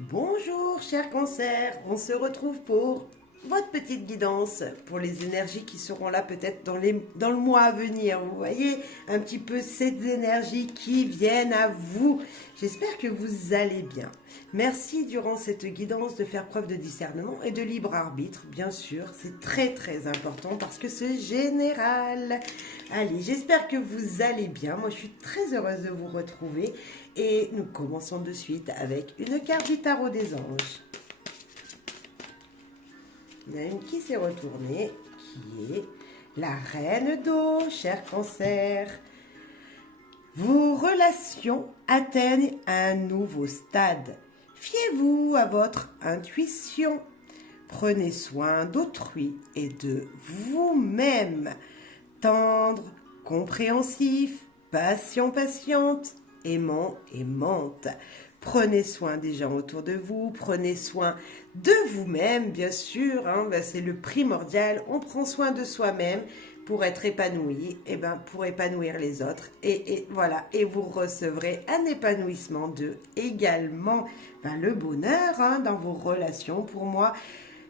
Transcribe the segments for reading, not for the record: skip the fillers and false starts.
Bonjour cher Cancer, on se retrouve pour votre petite guidance pour les énergies qui seront là peut-être dans le mois à venir. Vous voyez un petit peu ces énergies qui viennent à vous. J'espère que vous allez bien. Merci durant cette guidance de faire preuve de discernement et de libre arbitre, bien sûr. C'est très très important parce que c'est général. Allez, j'espère que vous allez bien. Moi, je suis très heureuse de vous retrouver. Et nous commençons de suite avec une carte du tarot des anges. Il y en a une qui s'est retournée, qui est la reine d'eau, cher Cancer. Vos relations atteignent un nouveau stade. Fiez-vous à votre intuition. Prenez soin d'autrui et de vous-même. Tendre, compréhensif, patiente, aimant, aimante. Prenez soin des gens autour de vous, prenez soin de vous-même, bien sûr, c'est le primordial. On prend soin de soi-même pour être épanoui, et pour épanouir les autres. Et voilà, et vous recevrez un épanouissement également le bonheur dans vos relations. Pour moi,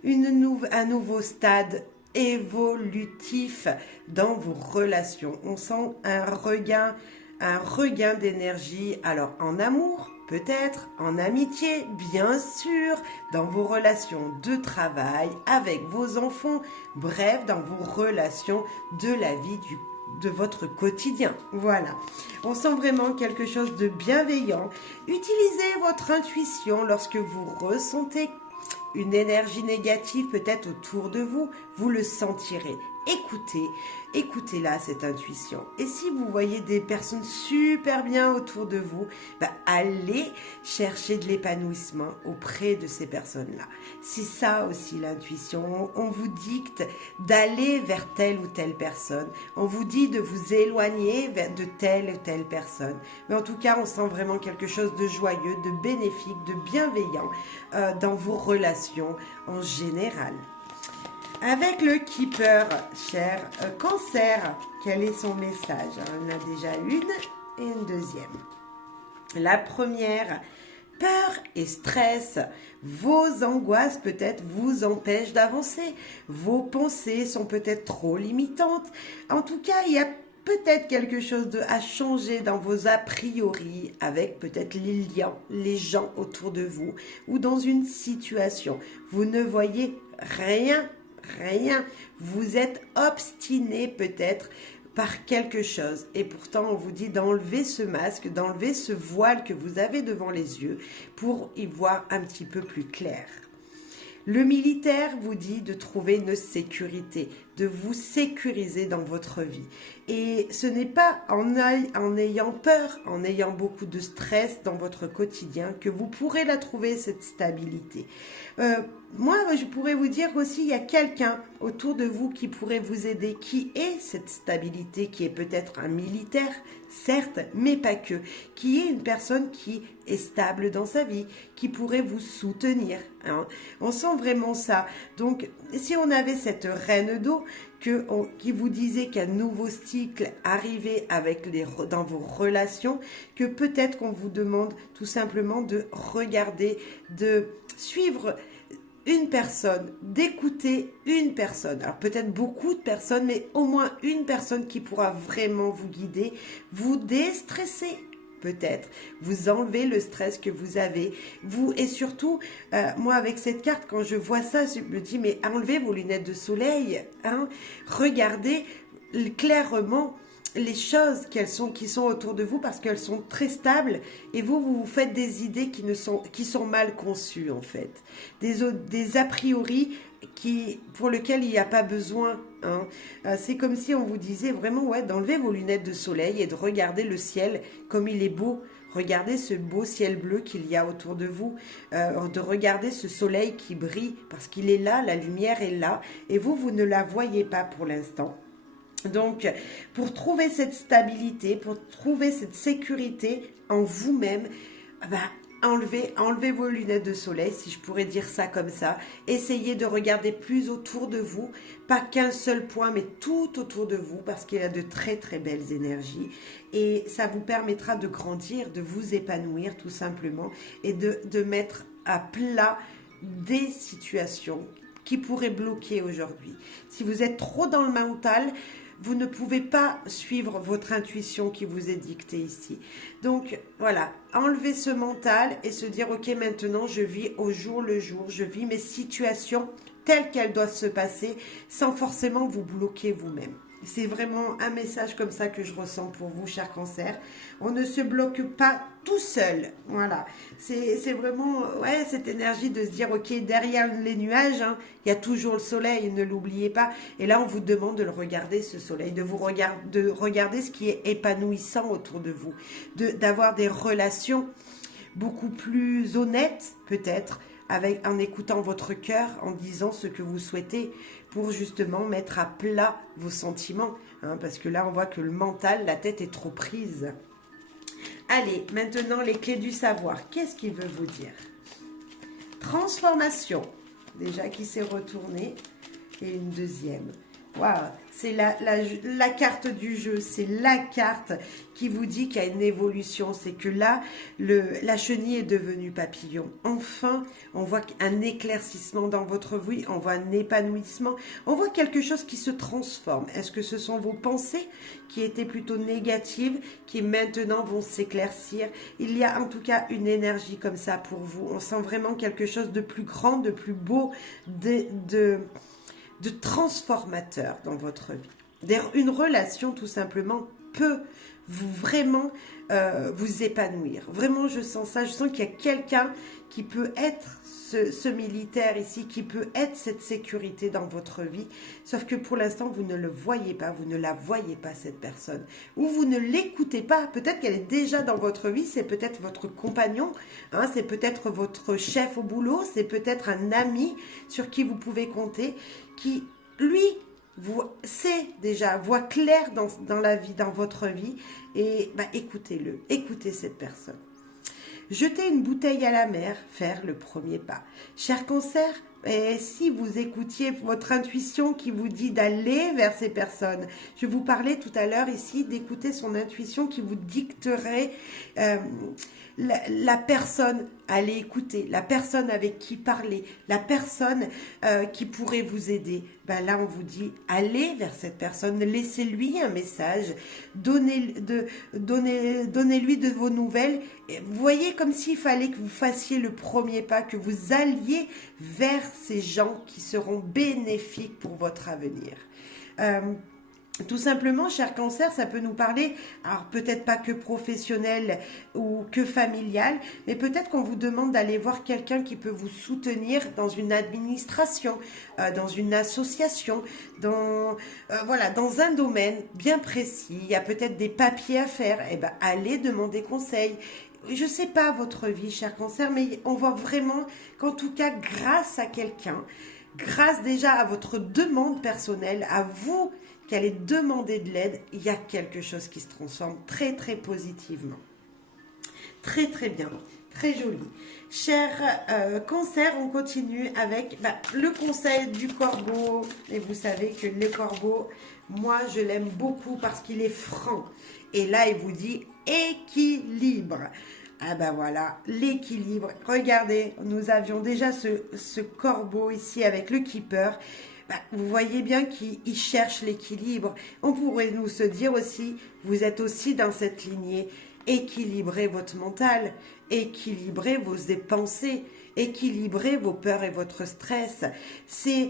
un nouveau stade évolutif dans vos relations. On sent un regain d'énergie, alors en amour, peut-être, en amitié, bien sûr, dans vos relations de travail, avec vos enfants, bref, dans vos relations de la vie de votre quotidien. Voilà. On sent vraiment quelque chose de bienveillant. Utilisez votre intuition lorsque vous ressentez une énergie négative peut-être autour de vous, vous le sentirez. Écoutez là cette intuition. Et si vous voyez des personnes super bien autour de vous, allez chercher de l'épanouissement auprès de ces personnes-là. C'est ça aussi l'intuition. On vous dicte d'aller vers telle ou telle personne. On vous dit de vous éloigner de telle ou telle personne. Mais en tout cas, on sent vraiment quelque chose de joyeux, de bénéfique, de bienveillant dans vos relations en général. Avec le Keeper, cher Cancer, quel est son message? On en a déjà une et une deuxième. La première, peur et stress. Vos angoisses peut-être vous empêchent d'avancer. Vos pensées sont peut-être trop limitantes. En tout cas, il y a peut-être quelque chose à changer dans vos a priori avec peut-être les gens autour de vous ou dans une situation. Vous ne voyez rien. Vous êtes obstiné peut-être par quelque chose. Et pourtant, on vous dit d'enlever ce masque, d'enlever ce voile que vous avez devant les yeux pour y voir un petit peu plus clair. Le militaire vous dit de trouver une sécurité, de vous sécuriser dans votre vie. Et ce n'est pas en ayant peur, en ayant beaucoup de stress dans votre quotidien que vous pourrez la trouver, cette stabilité. Moi, je pourrais vous dire aussi, il y a quelqu'un autour de vous qui pourrait vous aider, qui est cette stabilité, qui est peut-être un militaire, certes, mais pas que, qui est une personne qui est stable dans sa vie, qui pourrait vous soutenir. On sent vraiment ça. Donc, si on avait cette reine d'eau qui vous disait qu'un nouveau cycle arrivait dans vos relations, que peut-être qu'on vous demande tout simplement de regarder, de suivre une personne, d'écouter une personne. Alors peut-être beaucoup de personnes, mais au moins une personne qui pourra vraiment vous guider, vous déstresser. Peut-être, vous enlevez le stress que vous avez, et surtout, moi avec cette carte, quand je vois ça, je me dis, mais enlevez vos lunettes de soleil, regardez clairement les choses qui sont autour de vous parce qu'elles sont très stables et vous faites des idées qui sont mal conçues en fait, des a priori pour lesquels il n'y a pas besoin. C'est comme si on vous disait vraiment d'enlever vos lunettes de soleil et de regarder le ciel comme il est beau. Regardez ce beau ciel bleu qu'il y a autour de vous, de regarder ce soleil qui brille parce qu'il est là, la lumière est là et vous ne la voyez pas pour l'instant. Donc, pour trouver cette stabilité, pour trouver cette sécurité en vous-même, enlevez vos lunettes de soleil, si je pourrais dire ça comme ça. Essayez de regarder plus autour de vous, pas qu'un seul point, mais tout autour de vous, parce qu'il y a de très très belles énergies. Et ça vous permettra de grandir, de vous épanouir tout simplement, et de mettre à plat des situations qui pourraient bloquer aujourd'hui. Si vous êtes trop dans le mental, vous ne pouvez pas suivre votre intuition qui vous est dictée ici. Donc voilà, enlevez ce mental et se dire ok, maintenant je vis au jour le jour, je vis mes situations telles qu'elles doivent se passer sans forcément vous bloquer vous-même. C'est vraiment un message comme ça que je ressens pour vous, cher Cancer. On ne se bloque pas tout seul. Voilà. C'est vraiment ouais, cette énergie de se dire, ok, derrière les nuages, hein, il y a toujours le soleil, ne l'oubliez pas. Et là, on vous demande de le regarder, ce soleil, de regarder ce qui est épanouissant autour de vous, d'avoir des relations beaucoup plus honnêtes, peut-être, en écoutant votre cœur, en disant ce que vous souhaitez, pour justement mettre à plat vos sentiments, hein, parce que là on voit que le mental, la tête est trop prise. Allez, maintenant les clés du savoir, qu'est-ce qu'il veut vous dire? Transformation, déjà qui s'est retournée, et une deuxième. Waouh, c'est la carte du jeu, c'est la carte qui vous dit qu'il y a une évolution. C'est que là, la chenille est devenue papillon. Enfin, on voit un éclaircissement dans votre vie, on voit un épanouissement, on voit quelque chose qui se transforme. Est-ce que ce sont vos pensées qui étaient plutôt négatives, qui maintenant vont s'éclaircir? Il y a en tout cas une énergie comme ça pour vous. On sent vraiment quelque chose de plus grand, de plus beau, de transformateur dans votre vie. D'ailleurs, une relation tout simplement peut vraiment vous épanouir. Vraiment, je sens ça. Je sens qu'il y a quelqu'un qui peut être ce militaire ici, qui peut être cette sécurité dans votre vie. Sauf que pour l'instant, vous ne le voyez pas, vous ne la voyez pas, cette personne. Ou vous ne l'écoutez pas. Peut-être qu'elle est déjà dans votre vie, c'est peut-être votre compagnon, hein, c'est peut-être votre chef au boulot, c'est peut-être un ami sur qui vous pouvez compter, qui, lui, sait déjà, voit clair dans la vie, dans votre vie, et écoutez-le, écoutez cette personne. Jeter une bouteille à la mer, faire le premier pas. Cher Cancer, et si vous écoutiez votre intuition qui vous dit d'aller vers ces personnes, je vous parlais tout à l'heure ici d'écouter son intuition qui vous dicterait la personne à aller écouter, la personne avec qui parler, la personne qui pourrait vous aider. Là, on vous dit, allez vers cette personne, laissez-lui un message, donnez-lui de vos nouvelles. Et vous voyez, comme s'il fallait que vous fassiez le premier pas, que vous alliez vers ces gens qui seront bénéfiques pour votre avenir. Tout simplement, cher Cancer, ça peut nous parler, alors peut-être pas que professionnel ou que familial, mais peut-être qu'on vous demande d'aller voir quelqu'un qui peut vous soutenir dans une administration, dans une association, dans un domaine bien précis. Il y a peut-être des papiers à faire. Allez demander conseil. Je ne sais pas votre vie, cher Cancer, mais on voit vraiment qu'en tout cas, grâce à quelqu'un, grâce déjà à votre demande personnelle, à vous qui allez demander de l'aide, il y a quelque chose qui se transforme très très positivement. Très très bien, très joli. Cher Cancer, on continue avec le conseil du corbeau. Et vous savez que le corbeau, moi je l'aime beaucoup parce qu'il est franc. Et là il vous dit équilibre. Voilà, l'équilibre. Regardez, nous avions déjà ce corbeau ici avec le keeper. Vous voyez bien qu'il cherche l'équilibre. On pourrait nous se dire aussi, vous êtes aussi dans cette lignée. Équilibrez votre mental, équilibrez vos pensées, équilibrez vos peurs et votre stress. C'est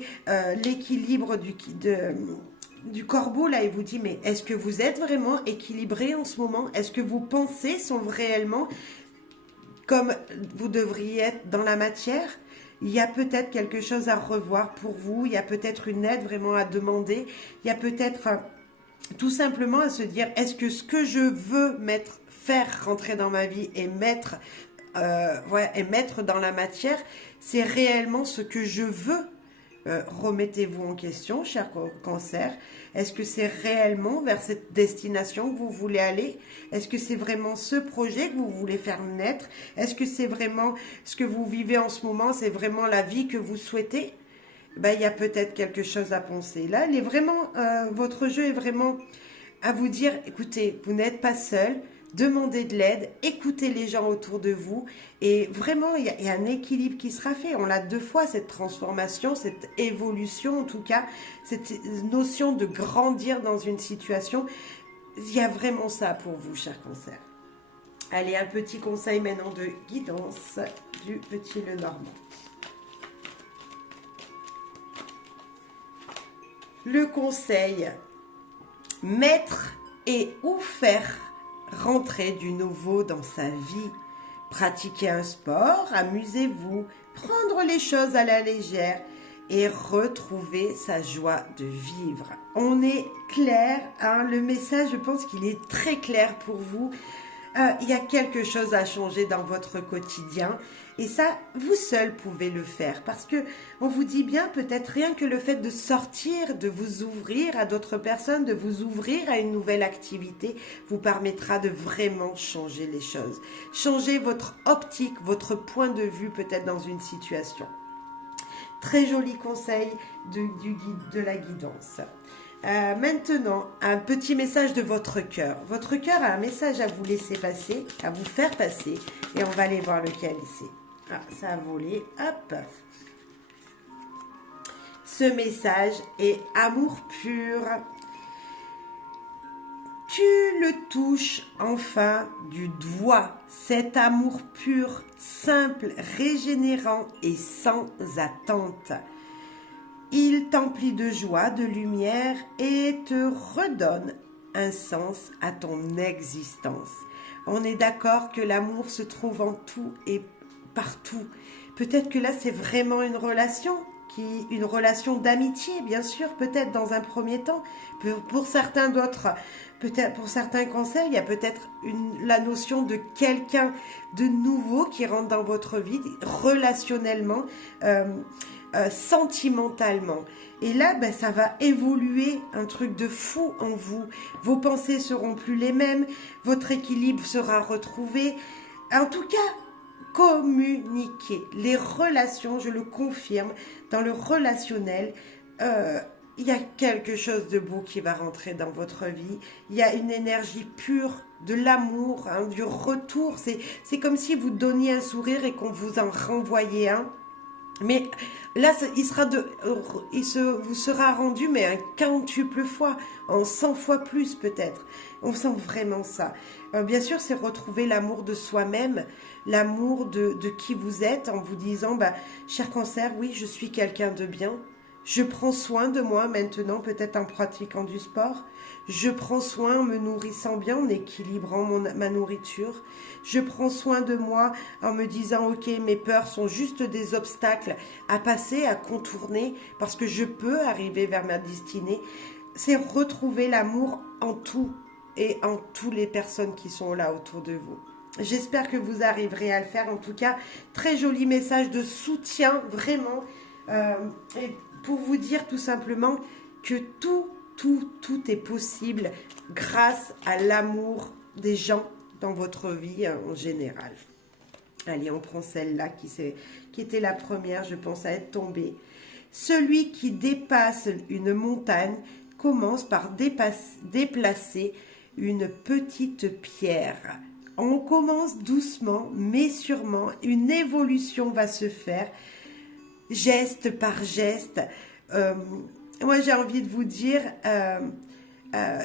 l'équilibre du corbeau, là, il vous dit, mais est-ce que vous êtes vraiment équilibré en ce moment? Est-ce que vos pensées sont réellement comme vous devriez être dans la matière? Il y a peut-être quelque chose à revoir pour vous, il y a peut-être une aide vraiment à demander, il y a peut-être tout simplement à se dire, est-ce que ce que je veux faire rentrer dans ma vie et mettre dans la matière, c'est réellement ce que je veux? Remettez-vous en question, cher Cancer. Est-ce que c'est réellement vers cette destination que vous voulez aller? Est-ce que c'est vraiment ce projet que vous voulez faire naître? Est-ce que c'est vraiment ce que vous vivez en ce moment? C'est vraiment la vie que vous souhaitez? Il y a peut-être quelque chose à penser. Là, votre jeu est vraiment à vous dire, écoutez, vous n'êtes pas seul. demandez de l'aide, écoutez les gens autour de vous et vraiment il y a un équilibre qui sera fait. On l'a 2 fois cette transformation, cette évolution en tout cas, cette notion de grandir dans une situation. Il y a vraiment ça pour vous, cher Cancer. Allez, un petit conseil maintenant de guidance du petit Lenormand. Le conseil, mettre et ou faire rentrer du nouveau dans sa vie. Pratiquez un sport, amusez-vous, prendre les choses à la légère et retrouver sa joie de vivre. On est clair, hein, le message, je pense qu'il est très clair pour vous. Il y a quelque chose à changer dans votre quotidien et ça, vous seul pouvez le faire parce que on vous dit bien peut-être rien que le fait de sortir, de vous ouvrir à d'autres personnes, de vous ouvrir à une nouvelle activité vous permettra de vraiment changer les choses. Changer votre optique, votre point de vue peut-être dans une situation. Très joli conseil de la guidance. Maintenant, un petit message de votre cœur. Votre cœur a un message à vous laisser passer, à vous faire passer. Et on va aller voir lequel c'est. Ah, ça a volé. Hop. Ce message est amour pur. Tu le touches enfin du doigt. Cet amour pur, simple, régénérant et sans attente. Il t'emplit de joie, de lumière et te redonne un sens à ton existence. On est d'accord que l'amour se trouve en tout et partout. Peut-être que là, c'est vraiment une relation d'amitié, bien sûr, peut-être dans un premier temps. Pour certains d'autres, peut-être pour certains cancers, il y a peut-être la notion de quelqu'un de nouveau qui rentre dans votre vie relationnellement, sentimentalement. Et là, ça va évoluer un truc de fou en vous. Vos pensées seront plus les mêmes, votre équilibre sera retrouvé. En tout cas, communiquer. Les relations, je le confirme, dans le relationnel, il y a quelque chose de beau qui va rentrer dans votre vie. Il y a une énergie pure, de l'amour, hein, du retour. C'est comme si vous donniez un sourire et qu'on vous en renvoyait un. Mais là, vous sera rendu, mais un quintuple fois, en 100 fois plus peut-être. On sent vraiment ça. Bien sûr, c'est retrouver l'amour de soi-même, l'amour de qui vous êtes, en vous disant, cher Cancer, oui, je suis quelqu'un de bien. Je prends soin de moi maintenant, peut-être en pratiquant du sport. Je prends soin en me nourrissant bien, en équilibrant ma nourriture. Je prends soin de moi en me disant, ok, mes peurs sont juste des obstacles à passer, à contourner, parce que je peux arriver vers ma destinée. C'est retrouver l'amour en tout et en toutes les personnes qui sont là autour de vous. J'espère que vous arriverez à le faire. En tout cas, très joli message de soutien, vraiment. Et pour vous dire tout simplement que tout est possible grâce à l'amour des gens dans votre vie en général. Allez, on prend celle-là qui était la première, je pense, à être tombée. Celui qui dépasse une montagne commence par déplacer une petite pierre. On commence doucement, mais sûrement, une évolution va se faire, geste par geste. Moi, j'ai envie de vous dire,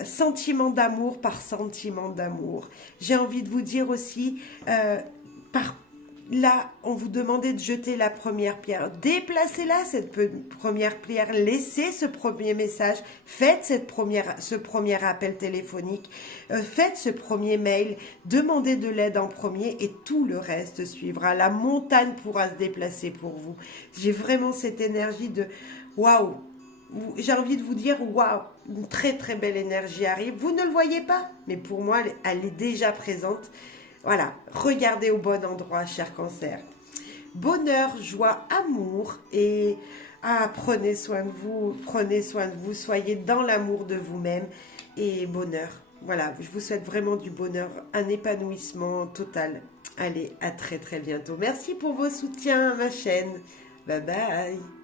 sentiment d'amour par sentiment d'amour. J'ai envie de vous dire aussi, là, on vous demandait de jeter la première pierre. Déplacez-la, cette première pierre. Laissez ce premier message. Faites ce premier appel téléphonique. Faites ce premier mail. Demandez de l'aide en premier et tout le reste suivra. La montagne pourra se déplacer pour vous. J'ai vraiment cette énergie de waouh. J'ai envie de vous dire waouh. Une très très belle énergie arrive. Vous ne le voyez pas, mais pour moi, elle est déjà présente. Voilà, regardez au bon endroit, cher Cancer. Bonheur, joie, amour et prenez soin de vous, soyez dans l'amour de vous-même et bonheur. Voilà, je vous souhaite vraiment du bonheur, un épanouissement total. Allez, à très très bientôt. Merci pour vos soutiens à ma chaîne. Bye bye.